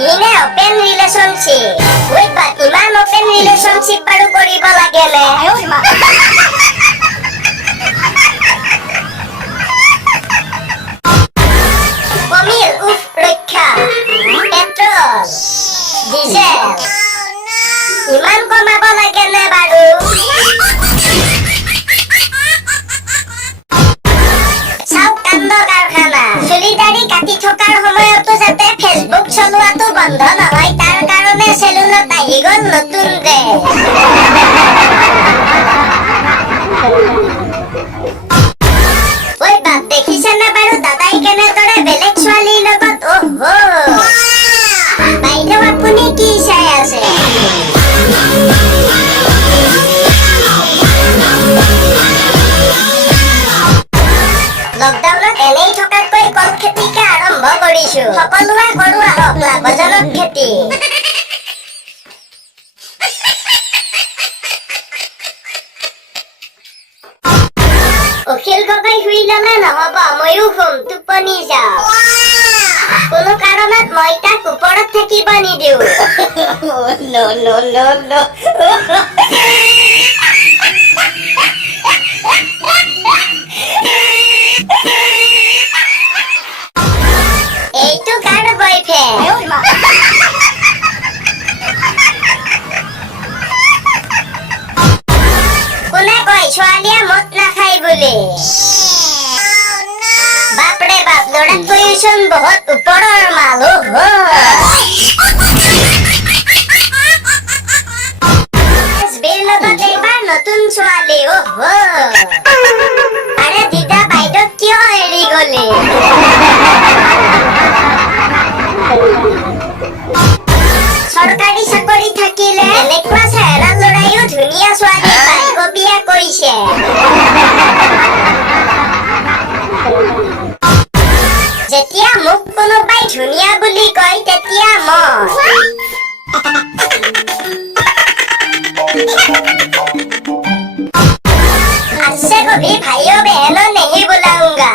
in a open relationship. Wait, but iman open relationship baru koribo lage ne. Pomil uf rekha. Petrol. Diesel. Iman komabo lage ne baru. চুলিদাৰি কাটি থকাৰ সময়তো যাতে Facebook চলোৱাটো বন্ধ নহয় তাৰ কাৰণে চেলুনত আহি গ'ল নতুন ড্ৰেছ। ঐ বাপ দেখিছেনে বাৰু দাদাই কেনেদৰে বেলেগ ছোৱালীৰ লগত বাইদেউ আপুনি কি চাই আছে? লকডাউনত এনেই থকাতকৈ কল খেতিকে আৰম্ভ কৰিছো। সকলোৱে কৰো আহক লাভজনক খেতি। অখিল গগৈ শুই ললে নহব, ময়ো শুম, টোপনি যাওঁ। কোনো কাৰণত মই তাক ওপৰত থাকিব নিদিওঁ। এইটো কাৰ বয়ফ্ৰেণ্ড? কোনে কয় ছোৱালীয়ে মদ নাখায় বুলি? বাপৰে বাপ, ল'ৰাতকৈচোন বহুত ওপৰৰ মাল। এছবিৰ লগত এইবাৰ নতুন ছোৱালী। আৰে দিদা বাইদেউ কিয় এৰি গলি? চৰকাৰী চাকৰি থাকিলে এনেকুৱা চেহেৰা ল'ৰাইও ধুনীয়া ছোৱালী পাই বিয়া কৰিছে। যেতিয়া মোক কোনোবাই ধুনীয়া বুলি কয় তেতিয়া মই আজছে কভি ভাইও বহনো নেহি বুলাউঙ্গা।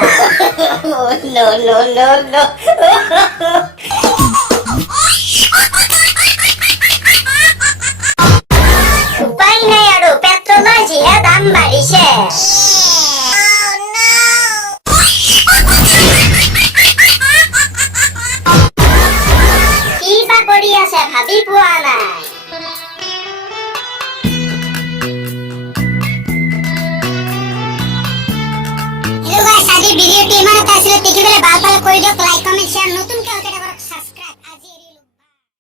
উপায় নাই আৰু পেট্ৰলৰ যিহে দাম বাঢ়িছে। কি বা কৰি আছে ভাবি পোৱা নাই। ভিডিঅ'টি ইমান এটা আছিলে, দেখিবলৈ ভাল পালে কৰি দিয়ক লাইক কমেণ্ট শ্বেয়াৰ। নতুনকৈ